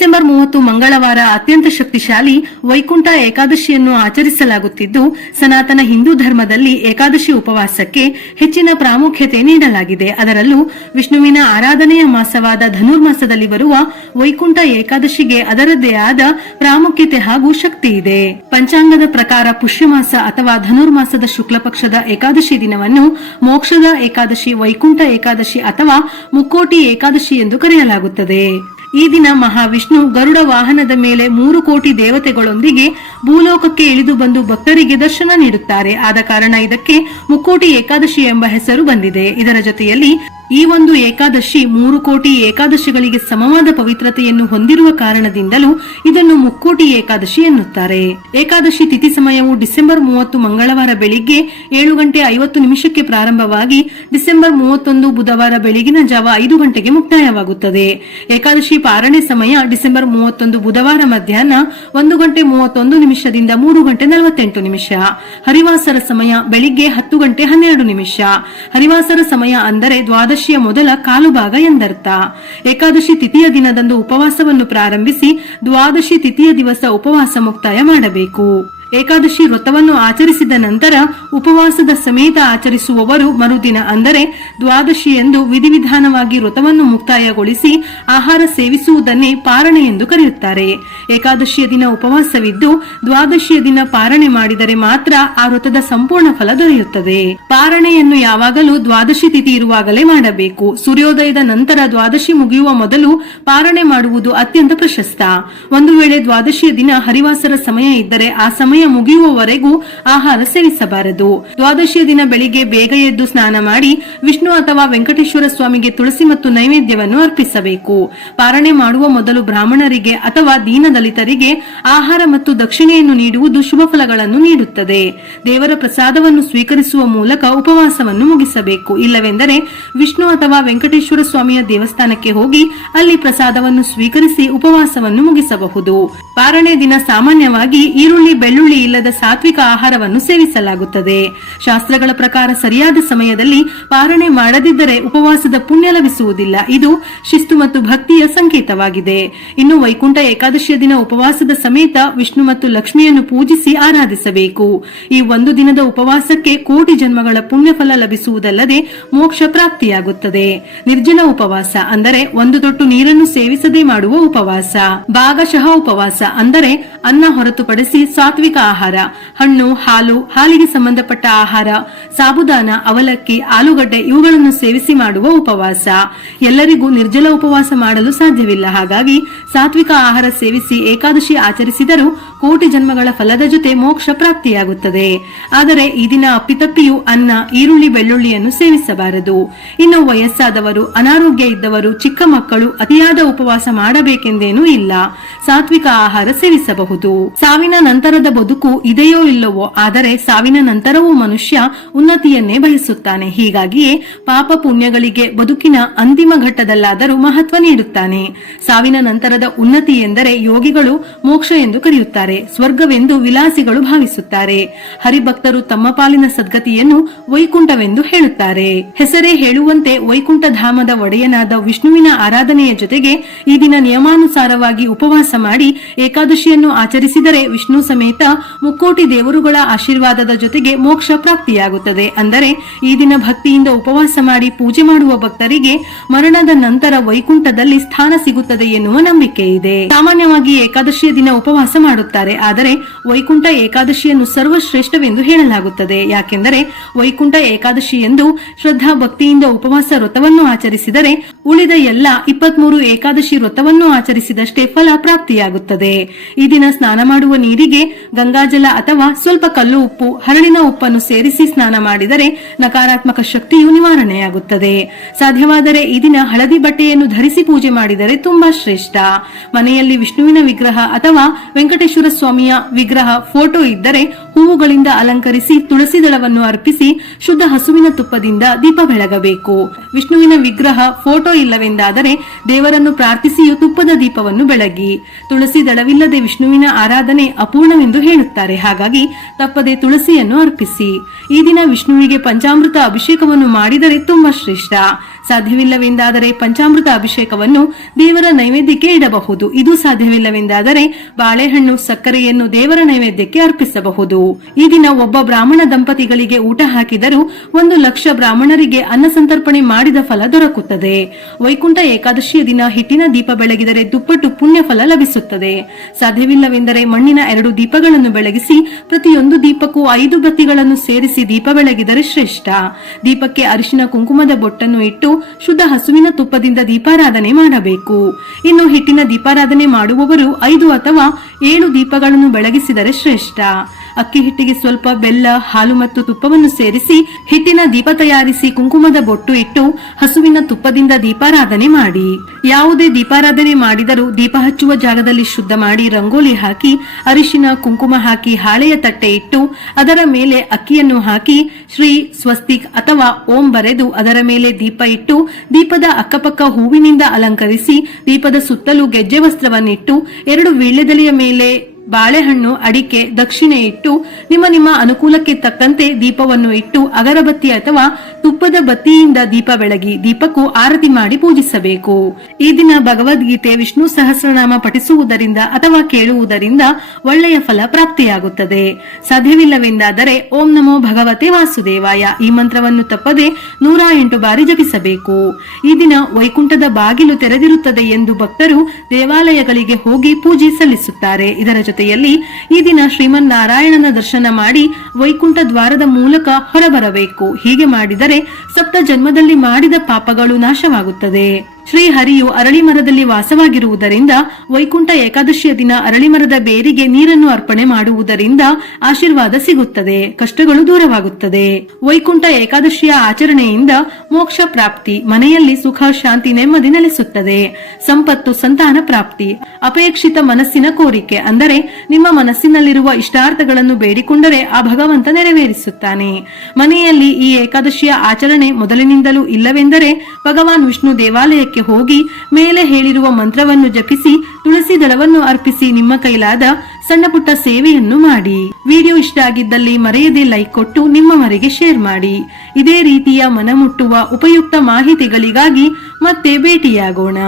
December 30 ಮಂಗಳವಾರ ಅತ್ಯಂತ ಶಕ್ತಿಶಾಲಿ ವೈಕುಂಠ ಏಕಾದಶಿಯನ್ನು ಆಚರಿಸಲಾಗುತ್ತಿದ್ದು, ಸನಾತನ ಹಿಂದೂ ಧರ್ಮದಲ್ಲಿ ಏಕಾದಶಿ ಉಪವಾಸಕ್ಕೆ ಹೆಚ್ಚಿನ ಪ್ರಾಮುಖ್ಯತೆ ನೀಡಲಾಗಿದೆ. ಅದರಲ್ಲೂ ವಿಷ್ಣುವಿನ ಆರಾಧನೆಯ ಮಾಸವಾದ ಧನುರ್ಮಾಸದಲ್ಲಿ ಬರುವ ವೈಕುಂಠ ಏಕಾದಶಿಗೆ ಅದರದ್ದೇ ಆದ ಪ್ರಾಮುಖ್ಯತೆ ಹಾಗೂ ಶಕ್ತಿ ಇದೆ. ಪಂಚಾಂಗದ ಪ್ರಕಾರ ಪುಷ್ಯಮಾಸ ಅಥವಾ ಧನುರ್ಮಾಸದ ಶುಕ್ಲ ಪಕ್ಷದ ಏಕಾದಶಿ ದಿನವನ್ನು ಮೋಕ್ಷದ ಏಕಾದಶಿ, ವೈಕುಂಠ ಏಕಾದಶಿ ಅಥವಾ ಮುಕ್ಕೋಟಿ ಏಕಾದಶಿ ಎಂದು ಕರೆಯಲಾಗುತ್ತದೆ. ಈ ದಿನ ಮಹಾವಿಷ್ಣು ಗರುಡ ವಾಹನದ ಮೇಲೆ 3 ಕೋಟಿ ದೇವತೆಗಳೊಂದಿಗೆ ಭೂಲೋಕಕ್ಕೆ ಇಳಿದು ಬಂದು ಭಕ್ತರಿಗೆ ದರ್ಶನ ನೀಡುತ್ತಾರೆ. ಆದ ಕಾರಣ ಇದಕ್ಕೆ ಮುಕ್ಕೋಟಿ ಏಕಾದಶಿ ಎಂಬ ಹೆಸರು ಬಂದಿದೆ. ಇದರ ಜೊತೆಯಲ್ಲಿ ಈ ಒಂದು ಏಕಾದಶಿ 3 ಕೋಟಿ ಏಕಾದಶಿಗಳಿಗೆ ಸಮವಾದ ಪವಿತ್ರತೆಯನ್ನು ಹೊಂದಿರುವ ಕಾರಣದಿಂದಲೂ ಇದನ್ನು ಮುಕ್ಕೋಟಿ ಏಕಾದಶಿ ಎನ್ನುತ್ತಾರೆ. ಏಕಾದಶಿ ತಿಥಿ ಸಮಯವು ಡಿಸೆಂಬರ್ 30 ಮಂಗಳವಾರ ಬೆಳಿಗ್ಗೆ 7 ಗಂಟೆ 50 ನಿಮಿಷಕ್ಕೆ ಪ್ರಾರಂಭವಾಗಿ ಡಿಸೆಂಬರ್ 31 ಬುಧವಾರ ಬೆಳಗಿನ ಜಾವ 5 ಗಂಟೆಗೆ ಮುಕ್ತಾಯವಾಗುತ್ತದೆ. ಏಕಾದಶಿ ಪಾರಣೆ ಸಮಯ ಡಿಸೆಂಬರ್ 31 ಬುಧವಾರ ಮಧ್ಯಾಹ್ನ 1 ಗಂಟೆ 31 ನಿಮಿಷದಿಂದ 3 ಗಂಟೆ 48 ನಿಮಿಷ. ಹರಿವಾಸರ ಸಮಯ ಬೆಳಿಗ್ಗೆ 10 ಗಂಟೆ 12 ನಿಮಿಷ. ಹರಿವಾಸರ ಸಮಯ ಅಂದರೆ ದ್ವಾದಶಿಯ ಮೊದಲ ಕಾಲು ಭಾಗ ಎಂದರ್ಥ. ಏಕಾದಶಿ ತಿಥಿಯ ದಿನದಂದು ಉಪವಾಸವನ್ನು ಪ್ರಾರಂಭಿಸಿ ದ್ವಾದಶಿ ತಿಥಿಯ ದಿವಸ ಉಪವಾಸ ಮುಕ್ತಾಯ ಮಾಡಬೇಕು. ಏಕಾದಶಿ ವ್ರತವನ್ನು ಆಚರಿಸಿದ ನಂತರ ಉಪವಾಸದ ಸಮೇತ ಆಚರಿಸುವವರು ಮರುದಿನ ಅಂದರೆ ದ್ವಾದಶಿಯಂದು ವಿಧಿವಿಧಾನವಾಗಿ ವ್ರತವನ್ನು ಮುಕ್ತಾಯಗೊಳಿಸಿ ಆಹಾರ ಸೇವಿಸುವುದನ್ನೇ ಪಾರಣೆ ಎಂದು ಕರೆಯುತ್ತಾರೆ. ಏಕಾದಶಿಯ ದಿನ ಉಪವಾಸವಿದ್ದು ದ್ವಾದಶಿಯ ದಿನ ಪಾರಣೆ ಮಾಡಿದರೆ ಮಾತ್ರ ಆ ವ್ರತದ ಸಂಪೂರ್ಣ ಫಲ ದೊರೆಯುತ್ತದೆ. ಪಾರಣೆಯನ್ನು ಯಾವಾಗಲೂ ದ್ವಾದಶಿ ತಿಥಿ ಇರುವಾಗಲೇ ಮಾಡಬೇಕು. ಸೂರ್ಯೋದಯದ ನಂತರ ದ್ವಾದಶಿ ಮುಗಿಯುವ ಮೊದಲು ಪಾರಣೆ ಮಾಡುವುದು ಅತ್ಯಂತ ಪ್ರಶಸ್ತ. ಒಂದು ವೇಳೆ ದ್ವಾದಶಿಯ ದಿನ ಹರಿವಾಸರ ಸಮಯ ಇದ್ದರೆ ಆ ಸಮಯ ಮುಗಿಯುವವರೆಗೂ ಆಹಾರ ಸೇವಿಸಬಾರದು. ದ್ವಾದಶಿಯ ದಿನ ಬೆಳಿಗ್ಗೆ ಬೇಗ ಎದ್ದು ಸ್ನಾನ ಮಾಡಿ ವಿಷ್ಣು ಅಥವಾ ವೆಂಕಟೇಶ್ವರ ಸ್ವಾಮಿಗೆ ತುಳಸಿ ಮತ್ತು ನೈವೇದ್ಯವನ್ನು ಅರ್ಪಿಸಬೇಕು. ಪಾರಣೆ ಮಾಡುವ ಮೊದಲು ಬ್ರಾಹ್ಮಣರಿಗೆ ಅಥವಾ ದೀನದಲಿತರಿಗೆ ಆಹಾರ ಮತ್ತು ದಕ್ಷಿಣೆಯನ್ನು ನೀಡುವುದು ಶುಭ ಫಲಗಳನ್ನು ನೀಡುತ್ತದೆ. ದೇವರ ಪ್ರಸಾದವನ್ನು ಸ್ವೀಕರಿಸುವ ಮೂಲಕ ಉಪವಾಸವನ್ನು ಮುಗಿಸಬೇಕು. ಇಲ್ಲವೆಂದರೆ ವಿಷ್ಣು ಅಥವಾ ವೆಂಕಟೇಶ್ವರ ಸ್ವಾಮಿಯ ದೇವಸ್ಥಾನಕ್ಕೆ ಹೋಗಿ ಅಲ್ಲಿ ಪ್ರಸಾದವನ್ನು ಸ್ವೀಕರಿಸಿ ಉಪವಾಸವನ್ನು ಮುಗಿಸಬಹುದು. ಪಾರಣೆ ದಿನ ಸಾಮಾನ್ಯವಾಗಿ ಈರುಳ್ಳಿ, ಬೆಳ್ಳುಳ್ಳಿ ಇಲ್ಲದ ಸಾತ್ವಿಕ ಆಹಾರವನ್ನು ಸೇವಿಸಲಾಗುತ್ತದೆ. ಶಾಸ್ತ್ರಗಳ ಪ್ರಕಾರ ಸರಿಯಾದ ಸಮಯದಲ್ಲಿ ಪಾರಣೆ ಮಾಡದಿದ್ದರೆ ಉಪವಾಸದ ಪುಣ್ಯ ಲಭಿಸುವುದಿಲ್ಲ. ಇದು ಶಿಸ್ತು ಮತ್ತು ಭಕ್ತಿಯ ಸಂಕೇತವಾಗಿದೆ. ಇನ್ನು ವೈಕುಂಠ ಏಕಾದಶಿಯ ದಿನ ಉಪವಾಸದ ಸಮೇತ ವಿಷ್ಣು ಮತ್ತು ಲಕ್ಷ್ಮಿಯನ್ನು ಪೂಜಿಸಿ ಆರಾಧಿಸಬೇಕು. ಈ ಒಂದು ದಿನದ ಉಪವಾಸಕ್ಕೆ ಕೋಟಿ ಜನ್ಮಗಳ ಪುಣ್ಯ ಫಲ ಲಭಿಸುವುದಲ್ಲದೆ ಮೋಕ್ಷ ಪ್ರಾಪ್ತಿಯಾಗುತ್ತದೆ. ನಿರ್ಜಲ ಉಪವಾಸ ಅಂದರೆ ಒಂದು ತೊಟ್ಟು ನೀರನ್ನು ಸೇವಿಸದೆ ಮಾಡುವ ಉಪವಾಸ. ಭಾಗಶಃ ಉಪವಾಸ ಅಂದರೆ ಅನ್ನ ಹೊರತುಪಡಿಸಿ ಸಾತ್ವಿಕ ಆಹಾರ, ಹಣ್ಣು, ಹಾಲು, ಹಾಲಿಗೆ ಸಂಬಂಧಪಟ್ಟ ಆಹಾರ, ಸಾಬುದಾನ, ಅವಲಕ್ಕಿ, ಆಲೂಗಡ್ಡೆ ಇವುಗಳನ್ನು ಸೇವಿಸಿ ಮಾಡುವ ಉಪವಾಸ. ಎಲ್ಲರಿಗೂ ನಿರ್ಜಲ ಉಪವಾಸ ಮಾಡಲು ಸಾಧ್ಯವಿಲ್ಲ. ಹಾಗಾಗಿ ಸಾತ್ವಿಕ ಆಹಾರ ಸೇವಿಸಿ ಏಕಾದಶಿ ಆಚರಿಸಿದರೂ ಕೋಟಿ ಜನ್ಮಗಳ ಫಲದ ಜೊತೆ ಮೋಕ್ಷ ಪ್ರಾಪ್ತಿಯಾಗುತ್ತದೆ. ಆದರೆ ಈ ದಿನ ಅಪ್ಪಿತಪ್ಪಿಯೂ ಅನ್ನ, ಈರುಳ್ಳಿ, ಬೆಳ್ಳುಳ್ಳಿಯನ್ನು ಸೇವಿಸಬಾರದು. ಇನ್ನು ವಯಸ್ಸಾದವರು, ಅನಾರೋಗ್ಯ ಇದ್ದವರು, ಚಿಕ್ಕ ಮಕ್ಕಳು ಅತಿಯಾದ ಉಪವಾಸ ಮಾಡಬೇಕೆಂದೇನೂ ಇಲ್ಲ. ಸಾತ್ವಿಕ ಆಹಾರ ಸೇವಿಸಬಹುದು. ಸಾವಿನ ನಂತರದ ಬದುಕು ಇದೆಯೋ ಇಲ್ಲವೋ, ಆದರೆ ಸಾವಿನ ನಂತರವೂ ಮನುಷ್ಯ ಉನ್ನತಿಯನ್ನೇ ಬಯಸುತ್ತಾನೆ. ಹೀಗಾಗಿಯೇ ಪಾಪ ಪುಣ್ಯಗಳಿಗೆ ಬದುಕಿನ ಅಂತಿಮ ಘಟ್ಟದಲ್ಲಾದರೂ ಮಹತ್ವ ನೀಡುತ್ತಾನೆ. ಸಾವಿನ ನಂತರದ ಉನ್ನತಿ ಎಂದರೆ ಯೋಗಿಗಳು ಮೋಕ್ಷ ಎಂದು ಕರೆಯುತ್ತಾರೆ, ಸ್ವರ್ಗವೆಂದು ವಿಲಾಸಿಗಳು ಭಾವಿಸುತ್ತಾರೆ. ಹರಿಭಕ್ತರು ತಮ್ಮ ಪಾಲಿನ ಸದ್ಗತಿಯನ್ನು ವೈಕುಂಠವೆಂದು ಹೇಳುತ್ತಾರೆ. ಹೆಸರೇ ಹೇಳುವಂತೆ ವೈಕುಂಠ ಧಾಮದ ಒಡೆಯನಾದ ವಿಷ್ಣುವಿನ ಆರಾಧನೆಯ ಜೊತೆಗೆ ಈ ದಿನ ನಿಯಮಾನುಸಾರವಾಗಿ ಉಪವಾಸ ಮಾಡಿ ಏಕಾದಶಿಯನ್ನು ಆಚರಿಸಿದರೆ ವಿಷ್ಣು ಸಮೇತ ಮುಕ್ಕೋಟಿ ದೇವರುಗಳ ಆಶೀರ್ವಾದದ ಜೊತೆಗೆ ಮೋಕ್ಷ ಪ್ರಾಪ್ತಿಯಾಗುತ್ತದೆ. ಅಂದರೆ ಈ ದಿನ ಭಕ್ತಿಯಿಂದ ಉಪವಾಸ ಮಾಡಿ ಪೂಜೆ ಮಾಡುವ ಭಕ್ತರಿಗೆ ಮರಣದ ನಂತರ ವೈಕುಂಠದಲ್ಲಿ ಸ್ಥಾನ ಸಿಗುತ್ತದೆ ಎನ್ನುವ ನಂಬಿಕೆ ಇದೆ. ಸಾಮಾನ್ಯವಾಗಿ ಏಕಾದಶಿಯ ದಿನ ಉಪವಾಸ ಮಾಡುತ್ತಾರೆ, ಆದರೆ ವೈಕುಂಠ ಏಕಾದಶಿಯನ್ನು ಸರ್ವಶ್ರೇಷ್ಠವೆಂದು ಹೇಳಲಾಗುತ್ತದೆ. ಯಾಕೆಂದರೆ ವೈಕುಂಠ ಏಕಾದಶಿ ಎಂದು ಶ್ರದ್ಧಾ ಭಕ್ತಿಯಿಂದ ಉಪವಾಸ ವ್ರತವನ್ನು ಆಚರಿಸಿದರೆ ಉಳಿದ ಎಲ್ಲ 23 ಏಕಾದಶಿ ವ್ರತವನ್ನು ಆಚರಿಸಿದಷ್ಟೇ ಫಲ ಪ್ರಾಪ್ತಿಯಾಗುತ್ತದೆ. ಈ ದಿನ ಸ್ನಾನ ಮಾಡುವ ನೀರಿಗೆ ಗಂಗಾಜಲ ಅಥವಾ ಸ್ವಲ್ಪ ಕಲ್ಲು ಉಪ್ಪು, ಹರಳಿನ ಉಪ್ಪನ್ನು ಸೇರಿಸಿ ಸ್ನಾನ ಮಾಡಿದರೆ ನಕಾರಾತ್ಮಕ ಶಕ್ತಿಯು ನಿವಾರಣೆಯಾಗುತ್ತದೆ. ಸಾಧ್ಯವಾದರೆ ಈ ದಿನ ಹಳದಿ ಬಟ್ಟೆಯನ್ನು ಧರಿಸಿ ಪೂಜೆ ಮಾಡಿದರೆ ತುಂಬಾ ಶ್ರೇಷ್ಠ. ಮನೆಯಲ್ಲಿ ವಿಷ್ಣುವಿನ ವಿಗ್ರಹ ಅಥವಾ ವೆಂಕಟೇಶ್ವರ ಸ್ವಾಮಿಯ ವಿಗ್ರಹ ಫೋಟೋ ಇದ್ದರೆ ಹೂವುಗಳಿಂದ ಅಲಂಕರಿಸಿ ತುಳಸಿ ದಳವನ್ನು ಅರ್ಪಿಸಿ ಶುದ್ಧ ಹಸುವಿನ ತುಪ್ಪದಿಂದ ದೀಪ ಬೆಳಗಬೇಕು. ವಿಷ್ಣುವಿನ ವಿಗ್ರಹ ಫೋಟೋ ಇಲ್ಲವೆಂದಾದರೆ ದೇವರನ್ನು ಪ್ರಾರ್ಥಿಸಿಯೂ ತುಪ್ಪದ ದೀಪವನ್ನು ಬೆಳಗಿ. ತುಳಸಿ ದಳವಿಲ್ಲದೆ ವಿಷ್ಣುವಿನ ಆರಾಧನೆ ಅಪೂರ್ಣವೆಂದು ಹೇಳುತ್ತಾರೆ. ಹಾಗಾಗಿ ತಪ್ಪದೆ ತುಳಸಿಯನ್ನು ಅರ್ಪಿಸಿ. ಈ ದಿನ ವಿಷ್ಣುವಿಗೆ ಪಂಚಾಮೃತ ಅಭಿಷೇಕವನ್ನು ಮಾಡಿದರೆ ತುಂಬಾ ಶ್ರೇಷ್ಠ. ಸಾಧ್ಯವಿಲ್ಲವೆಂದಾದರೆ ಪಂಚಾಮೃತ ಅಭಿಷೇಕವನ್ನು ದೇವರ ನೈವೇದ್ಯಕ್ಕೆ ಇಡಬಹುದು. ಇದು ಸಾಧ್ಯವಿಲ್ಲವೆಂದಾದರೆ ಬಾಳೆಹಣ್ಣು ಸಕ್ಕರೆಯನ್ನು ದೇವರ ನೈವೇದ್ಯಕ್ಕೆ ಅರ್ಪಿಸಬಹುದು. ಈ ದಿನ ಒಬ್ಬ ಬ್ರಾಹ್ಮಣ ದಂಪತಿಗಳಿಗೆ ಊಟ ಹಾಕಿದರೂ 1,00,000 ಬ್ರಾಹ್ಮಣರಿಗೆ ಅನ್ನ ಸಂತರ್ಪಣೆ ಮಾಡಿದ ಫಲ ದೊರಕುತ್ತದೆ. ವೈಕುಂಠ ಏಕಾದಶಿಯ ದಿನ ಹಿಟ್ಟಿನ ದೀಪ ಬೆಳಗಿದರೆ ದುಪ್ಪಟ್ಟು ಪುಣ್ಯ ಫಲ ಲಭಿಸುತ್ತದೆ. ಸಾಧ್ಯವಿಲ್ಲವೆಂದರೆ ಮಣ್ಣಿನ 2 ದೀಪಗಳನ್ನು ಬೆಳಗಿಸಿ ಪ್ರತಿಯೊಂದು ದೀಪಕ್ಕೂ 5 ಬತ್ತಿಗಳನ್ನು ಸೇರಿಸಿ ದೀಪ ಬೆಳಗಿದರೆ ಶ್ರೇಷ್ಠ. ದೀಪಕ್ಕೆ ಅರಿಶಿನ ಕುಂಕುಮದ ಬೊಟ್ಟನ್ನು ಇಟ್ಟು ಶುದ್ಧ ಹಸುವಿನ ತುಪ್ಪದಿಂದ ದೀಪಾರಾಧನೆ ಮಾಡಬೇಕು. ಇನ್ನು ಹಿಟ್ಟಿನ ದೀಪಾರಾಧನೆ ಮಾಡುವವರು 5 ಅಥವಾ 7 ದೀಪಗಳನ್ನು ಬೆಳಗಿಸಿದರೆ ಶ್ರೇಷ್ಠ. ಅಕ್ಕಿ ಹಿಟ್ಟಿಗೆ ಸ್ವಲ್ಪ ಬೆಲ್ಲ, ಹಾಲು ಮತ್ತು ತುಪ್ಪವನ್ನು ಸೇರಿಸಿ ಹಿಟ್ಟಿನ ದೀಪ ತಯಾರಿಸಿ ಕುಂಕುಮದ ಬೊಟ್ಟು ಇಟ್ಟು ಹಸುವಿನ ತುಪ್ಪದಿಂದ ದೀಪಾರಾಧನೆ ಮಾಡಿ. ಯಾವುದೇ ದೀಪಾರಾಧನೆ ಮಾಡಿದರೂ ದೀಪ ಹಚ್ಚುವ ಜಾಗದಲ್ಲಿ ಶುದ್ಧ ಮಾಡಿ ರಂಗೋಲಿ ಹಾಕಿ ಅರಿಶಿನ ಕುಂಕುಮ ಹಾಕಿ ಹಾಳೆಯ ತಟ್ಟೆ ಇಟ್ಟು ಅದರ ಮೇಲೆ ಅಕ್ಕಿಯನ್ನು ಹಾಕಿ ಶ್ರೀ ಸ್ವಸ್ತಿಕ್ ಅಥವಾ ಓಂ ಬರೆದು ಅದರ ಮೇಲೆ ದೀಪ ಇಟ್ಟು ದೀಪದ ಅಕ್ಕಪಕ್ಕ ಹೂವಿನಿಂದ ಅಲಂಕರಿಸಿ ದೀಪದ ಸುತ್ತಲೂ ಗೆಜ್ಜೆ ವಸ್ತ್ರವನ್ನಿಟ್ಟು 2 ವೀಳ್ಯದೆಲೆಯ ಮೇಲೆ ಬಾಳೆಹಣ್ಣು, ಅಡಿಕೆ, ದಕ್ಷಿಣೆ ಇಟ್ಟು ನಿಮ್ಮ ಅನುಕೂಲಕ್ಕೆ ತಕ್ಕಂತೆ ದೀಪವನ್ನು ಇಟ್ಟು ಅಗರಬತ್ತಿ ಅಥವಾ ತುಪ್ಪದ ಬತ್ತಿಯಿಂದ ದೀಪ ಬೆಳಗಿ ದೀಪಕ್ಕೂ ಆರತಿ ಮಾಡಿ ಪೂಜಿಸಬೇಕು. ಈ ದಿನ ಭಗವದ್ಗೀತೆ, ವಿಷ್ಣು ಸಹಸ್ರನಾಮ ಪಠಿಸುವುದರಿಂದ ಅಥವಾ ಕೇಳುವುದರಿಂದ ಒಳ್ಳೆಯ ಫಲ ಪ್ರಾಪ್ತಿಯಾಗುತ್ತದೆ. ಸಾಧ್ಯವಿಲ್ಲವೆಂದಾದರೆ ಓಂ ನಮೋ ಭಗವತೆ ವಾಸುದೇವಾಯ ಈ ಮಂತ್ರವನ್ನು ತಪ್ಪದೆ 108 ಬಾರಿ ಜಪಿಸಬೇಕು. ಈ ದಿನ ವೈಕುಂಠದ ಬಾಗಿಲು ತೆರೆದಿರುತ್ತದೆ ಎಂದು ಭಕ್ತರು ದೇವಾಲಯಗಳಿಗೆ ಹೋಗಿ ಪೂಜೆ ಸಲ್ಲಿಸುತ್ತಾರೆ. ಇದರ ಜೊತೆಯಲ್ಲಿ ಈ ದಿನ ಶ್ರೀಮನ್ನಾರಾಯಣನ ದರ್ಶನ ಮಾಡಿ ವೈಕುಂಠ ದ್ವಾರದ ಮೂಲಕ ಹೊರಬರಬೇಕು. ಹೀಗೆ ಮಾಡಿದರೆ ಸಪ್ತ ಜನ್ಮದಲ್ಲಿ ಮಾಡಿದ ಪಾಪಗಳು ನಾಶವಾಗುತ್ತದೆ. ಶ್ರೀಹರಿಯು ಅರಳಿ ಮರದಲ್ಲಿ ವಾಸವಾಗಿರುವುದರಿಂದ ವೈಕುಂಠ ಏಕಾದಶಿಯ ದಿನ ಅರಳಿ ಮರದ ಬೇರಿಗೆ ನೀರನ್ನು ಅರ್ಪಣೆ ಮಾಡುವುದರಿಂದ ಆಶೀರ್ವಾದ ಸಿಗುತ್ತದೆ, ಕಷ್ಟಗಳು ದೂರವಾಗುತ್ತದೆ. ವೈಕುಂಠ ಏಕಾದಶಿಯ ಆಚರಣೆಯಿಂದ ಮೋಕ್ಷ ಪ್ರಾಪ್ತಿ, ಮನೆಯಲ್ಲಿ ಸುಖ ಶಾಂತಿ ನೆಮ್ಮದಿ ನೆಲೆಸುತ್ತದೆ. ಸಂಪತ್ತು, ಸಂತಾನ ಪ್ರಾಪ್ತಿ, ಅಪೇಕ್ಷಿತ ಮನಸ್ಸಿನ ಕೋರಿಕೆ ಅಂದರೆ ನಿಮ್ಮ ಮನಸ್ಸಿನಲ್ಲಿರುವ ಇಷ್ಟಾರ್ಥಗಳನ್ನು ಬೇಡಿಕೊಂಡರೆ ಆ ಭಗವಂತ ನೆರವೇರಿಸುತ್ತಾನೆ. ಮನೆಯಲ್ಲಿ ಈ ಏಕಾದಶಿಯ ಆಚರಣೆ ಮೊದಲಿನಿಂದಲೂ ಇಲ್ಲವೆಂದರೆ ಭಗವಾನ್ ವಿಷ್ಣು ದೇವಾಲಯಕ್ಕೆ ಹೋಗಿ ಮೇಲೆ ಹೇಳಿರುವ ಮಂತ್ರವನ್ನು ಜಪಿಸಿ ತುಳಸಿ ದಳವನ್ನು ಅರ್ಪಿಸಿ ನಿಮ್ಮ ಕೈಲಾದ ಸಣ್ಣ ಪುಟ್ಟ ಸೇವೆಯನ್ನು ಮಾಡಿ. ವಿಡಿಯೋ ಇಷ್ಟ ಆಗಿದ್ದಲ್ಲಿ ಮರೆಯದೆ ಲೈಕ್ ಕೊಟ್ಟು ನಿಮ್ಮವರಿಗೆ ಶೇರ್ ಮಾಡಿ. ಇದೇ ರೀತಿಯ ಮನಮುಟ್ಟುವ ಉಪಯುಕ್ತ ಮಾಹಿತಿಗಳಿಗಾಗಿ ಮತ್ತೆ ಭೇಟಿಯಾಗೋಣ.